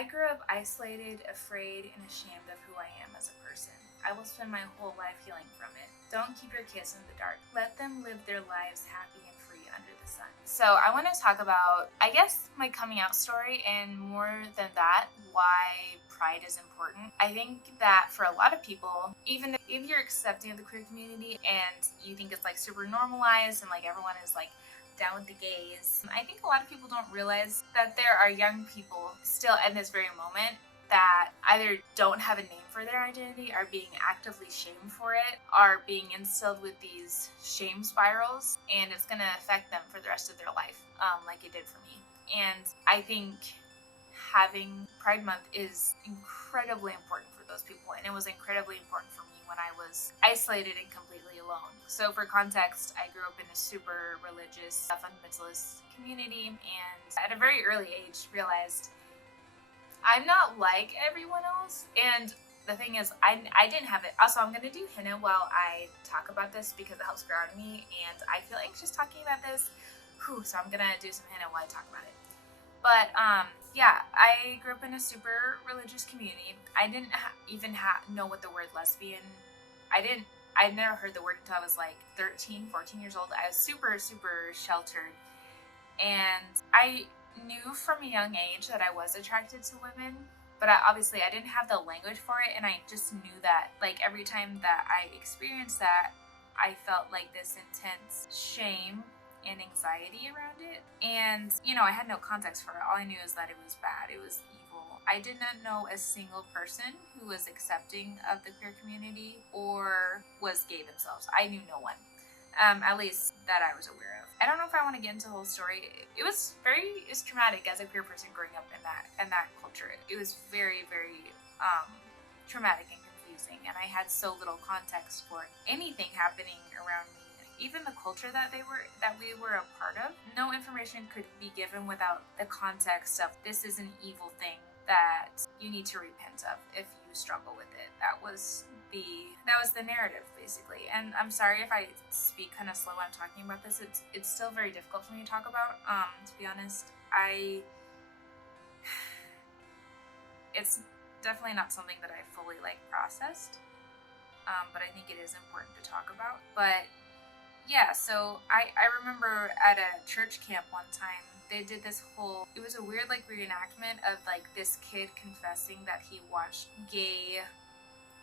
I grew up isolated, afraid, and ashamed of who I am as a person. I will spend my whole life healing from it. Don't keep your kids in the dark. Let them live their lives happy and free under the sun. So I want to talk about, I guess, my coming out story, and more than that, why pride is important. I think that for a lot of people, even if you're accepting of the queer community and you think it's like super normalized and like everyone is like down with the gays, I think a lot of people don't realize that there are young people still at this very moment that either don't have a name for their identity, are being actively shamed for it, are being instilled with these shame spirals, and it's going to affect them for the rest of their life, like it did for me. And I think having Pride Month is incredibly important for those people, and it was incredibly important for me when I was isolated and completely alone. So for context, I grew up in a super religious, fundamentalist community, and at a very early age realized I'm not like everyone else. And the thing is, I didn't have it. Also, I'm going to do henna while I talk about this because it helps ground me, and I feel anxious talking about this. So I'm going to do some henna while I talk about it. But yeah, I grew up in a super religious community. I didn't even know what the word lesbian, I'd never heard the word until I was like 13, 14 years old. I was super, super sheltered. And I knew from a young age that I was attracted to women, but I didn't have the language for it, and I just knew that like every time that I experienced that, I felt like this intense shame and anxiety around it. And I had no context for it. All I knew is that it was bad, it was evil. I did not know a single person who was accepting of the queer community or was gay themselves. I knew no one, at least that I was aware of. I don't know if I want to get into the whole story. It was traumatic as a queer person growing up in that culture. It was very, very traumatic and confusing, and I had so little context for anything happening around me. Even the culture that we were a part of, no information could be given without the context of this is an evil thing that you need to repent of if you struggle with it. That was the narrative, basically. And I'm sorry if I speak kind of slow when I'm talking about this. It's still very difficult for me to talk about. To be honest, it's definitely not something that I fully processed. But I think it is important to talk about. But yeah, so I remember at a church camp one time, they did this it was a weird reenactment of this kid confessing that he watched gay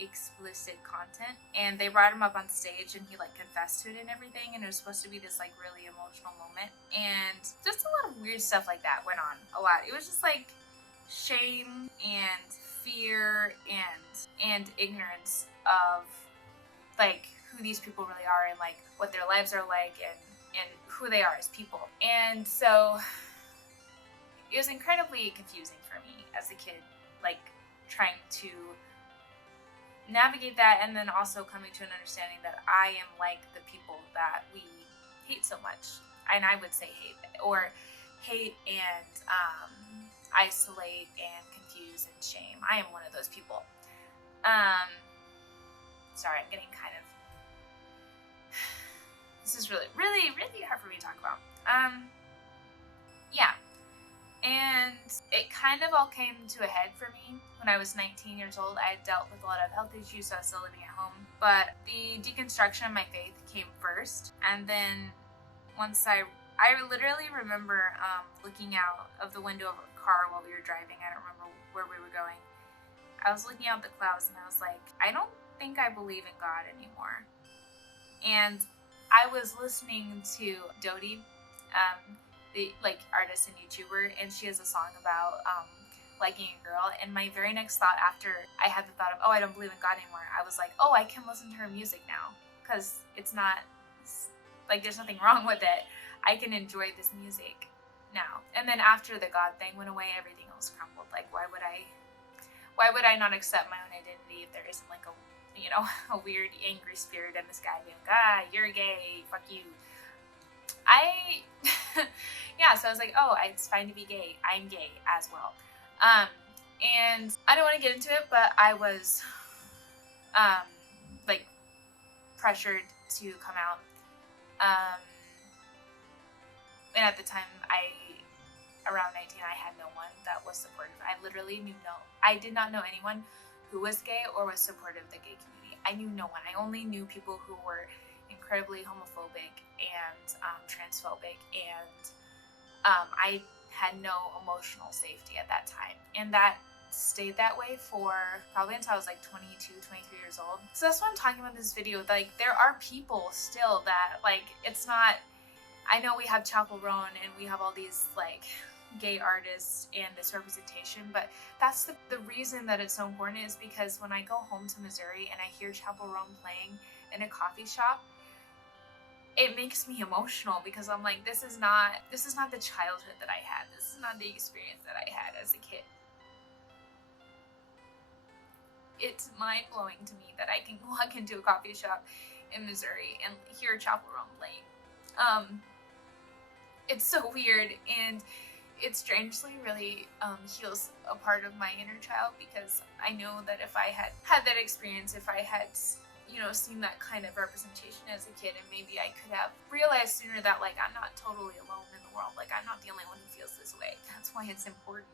explicit content, and they brought him up on stage and he confessed to it and everything, and it was supposed to be this really emotional moment, and just a lot of weird stuff like that went on a lot. It was just shame and fear and ignorance of who these people really are and what their lives are like and who they are as people. And so it was incredibly confusing for me as a kid, trying to navigate that, and then also coming to an understanding that I am like the people that we hate so much. And I would say hate and isolate and confuse and shame. I am one of those people. Sorry, I'm getting kind of, this is really, really, really hard for me to talk about. Yeah. And it kind of all came to a head for me when I was 19 years old. I had dealt with a lot of health issues, so I was still living at home. But the deconstruction of my faith came first. And then once I literally remember looking out of the window of a car while we were driving. I don't remember where we were going. I was looking out the clouds and I was like, I don't think I believe in God anymore. And I was listening to Dodie, the artist and YouTuber, and she has a song about liking a girl. And my very next thought after I had the thought of, I don't believe in God anymore, I was like, I can listen to her music now, because it's not there's nothing wrong with it. I can enjoy this music now. And then after the God thing went away, everything else crumbled. Why would I not accept my own identity if there isn't a weird angry spirit in the sky being you're gay, fuck you. Yeah, so I was like, it's fine to be gay. I'm gay as well. And I don't want to get into it, but I was pressured to come out. And at the time, around 19, I had no one that was supportive. I did not know anyone who was gay or was supportive of the gay community. I knew no one. I only knew people who were incredibly homophobic and transphobic, and I had no emotional safety at that time. And that stayed that way for probably until I was like 22, 23 years old. So that's what I'm talking about in this video. Like, there are people still that, like, it's not, I know we have Chapel Roan and we have all these like gay artists and this representation, but that's the reason that it's so important is because when I go home to Missouri and I hear Chapel Roan playing in a coffee shop, it makes me emotional because I'm like, this is not the childhood that I had. This is not the experience that I had as a kid. It's mind-blowing to me that I can walk into a coffee shop in Missouri and hear Chapel Roan playing. It's so weird, and it strangely really heals a part of my inner child, because I know that if I had had that experience, if I had, you know, seen that kind of representation as a kid, and maybe I could have realized sooner that, like, I'm not totally alone in the world. Like, I'm not the only one who feels this way. That's why it's important.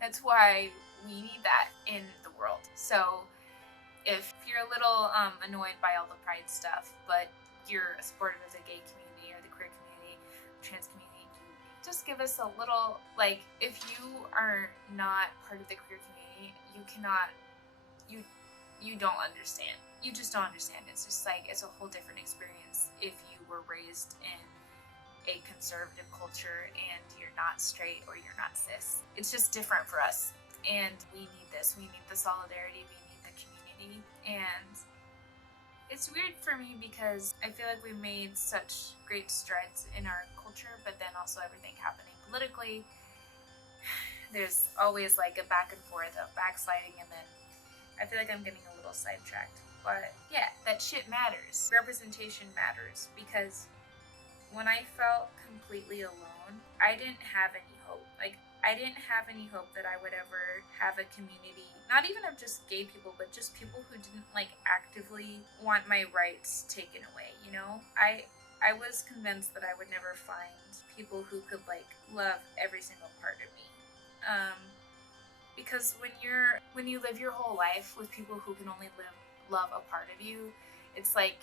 That's why we need that in the world. So if you're a little annoyed by all the pride stuff, but you're supportive of the gay community or the queer community, trans community, just give us a little, like, if you are not part of the queer community, you cannot, you don't understand. You just don't understand. It's just like, it's a whole different experience if you were raised in a conservative culture and you're not straight or you're not cis. It's just different for us, and we need this. We need the solidarity, we need the community. And it's weird for me because I feel like we made such great strides in our culture, but then also everything happening politically, there's always like a back and forth of backsliding, and then I feel like I'm getting a little sidetracked. But yeah, that shit matters. Representation matters, because when I felt completely alone, I didn't have any hope. Like, I didn't have any hope that I would ever have a community, not even of just gay people, but just people who didn't, like, actively want my rights taken away, you know? I was convinced that I would never find people who could, like, love every single part of me. Because when you live your whole life with people who can only love a part of you, it's like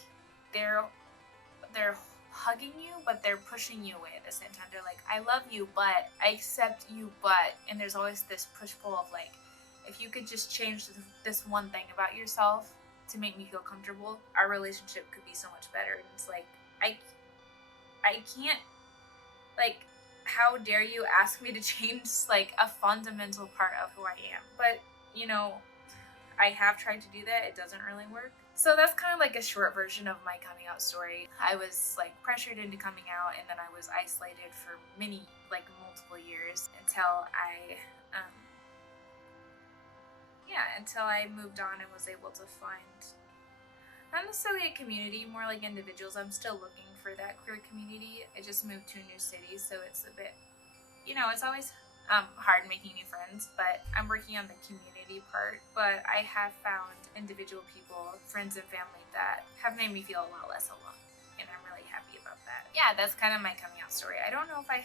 they're hugging you, but they're pushing you away at the same time. They're like, I love you, but I accept you, but, and there's always this push-pull of like, if you could just change this one thing about yourself to make me feel comfortable, our relationship could be so much better. And it's like, I can't, like, how dare you ask me to change like a fundamental part of who I am? But, you know, I have tried to do that. It doesn't really work. So that's kind of like a short version of my coming out story. I was like pressured into coming out, and then I was isolated for multiple years until I moved on and was able to find not necessarily a community, more like individuals. I'm still looking for that queer community. I just moved to a new city, so it's a bit, you know, it's always hard making new friends, but I'm working on the community part. But I have found individual people, friends and family, that have made me feel a lot less alone, and I'm really happy about that. Yeah, that's kind of my coming out story. I don't know if I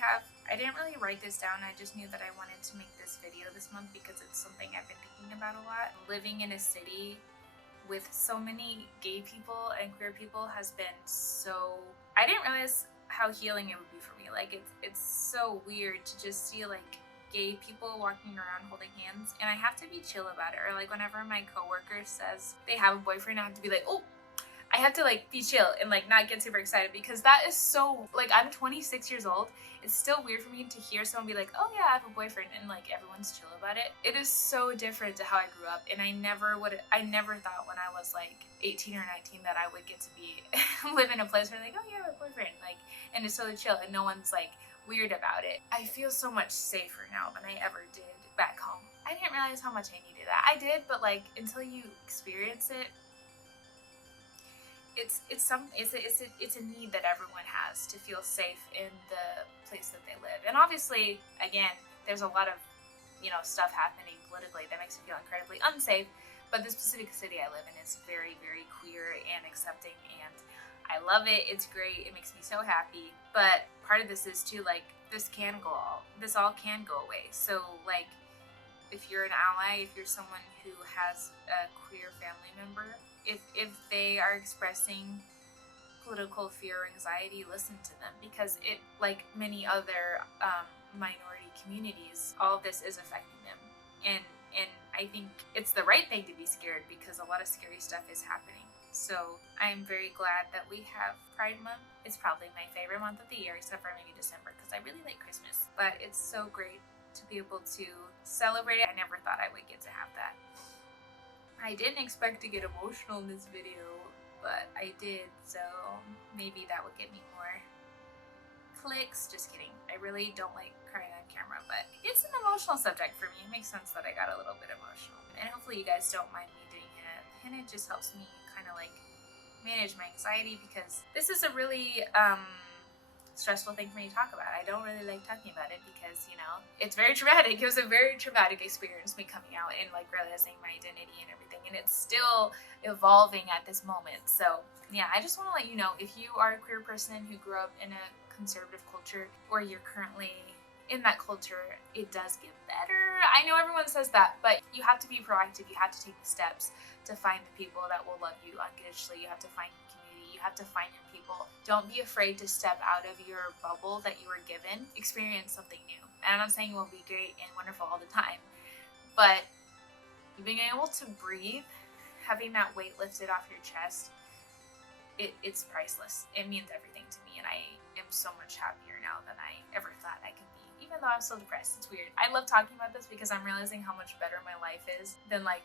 didn't really write this down. I just knew that I wanted to make this video this month because it's something I've been thinking about a lot. Living in a city with so many gay people and queer people has been so, I didn't realize how healing it would be for me. Like, it's so weird to just see like gay people walking around holding hands, and I have to be chill about it. Or like whenever my coworker says they have a boyfriend, I have to be like, oh, I have to like be chill and like not get super excited, because that is so, like, I'm 26 years old. It's still weird for me to hear someone be like, oh yeah, I have a boyfriend, and like everyone's chill about it. It is so different to how I grew up, and I never thought when I was like 18 or 19 that I would get to be live in a place where like, oh yeah, I have a boyfriend, like, and it's totally chill and no one's like weird about it. I feel so much safer now than I ever did back home. I didn't realize how much I needed that. I did, but like until you experience it, it's a need that everyone has to feel safe in the place that they live. And obviously, again, there's a lot of, you know, stuff happening politically that makes me feel incredibly unsafe, but the specific city I live in is very, very queer and accepting, and I love it. It's great. It makes me so happy. But part of this is too, like, this all can go away. So, like, if you're an ally, if you're someone who has a queer family member, if they are expressing political fear or anxiety, listen to them, because it, like many other minority communities, all of this is affecting them, and I think it's the right thing to be scared, because a lot of scary stuff is happening. So I'm very glad that we have Pride Month. It's probably my favorite month of the year, except for maybe December, because I really like Christmas. But it's so great to be able to celebrate it. I never thought I would get to have that. I didn't expect to get emotional in this video, but I did, so maybe that would get me more clicks. Just kidding. I really don't like crying on camera, but it's an emotional subject for me. It makes sense that I got a little bit emotional. And hopefully you guys don't mind me doing it. And it just helps me kind of like manage my anxiety, because this is a really stressful thing for me to talk about. I don't really like talking about it because, you know, it's very traumatic. It was a very traumatic experience, me coming out and like realizing my identity and everything, and it's still evolving at this moment. So yeah, I just want to let you know, if you are a queer person who grew up in a conservative culture, or you're currently in that culture, it does get better. I know everyone says that, but you have to be proactive. You have to take the steps to find the people that will love you unconditionally. You have to find your community. You have to find your people. Don't be afraid to step out of your bubble that you were given. Experience something new. And I'm not saying it will be great and wonderful all the time, but being able to breathe, having that weight lifted off your chest, it's priceless. It means everything to me, and I am so much happier now than I ever thought I could be, even though I'm still depressed. It's weird. I love talking about this because I'm realizing how much better my life is than like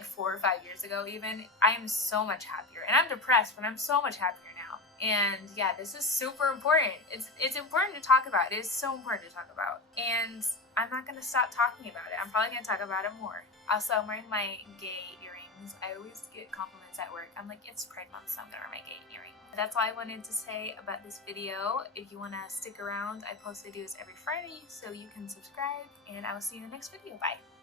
4 or 5 years ago even. I am so much happier, and I'm depressed, but I'm so much happier now. And yeah, this is super important. It's important to talk about. It is so important to talk about, and I'm not going to stop talking about it. I'm probably going to talk about it more. Also, I'm wearing my gay earrings. I always get compliments at work. I'm like, it's Pride Month, so I'm going to wear my gay earring. That's all I wanted to say about this video. If you want to stick around, I post videos every Friday, so you can subscribe, and I will see you in the next video. Bye!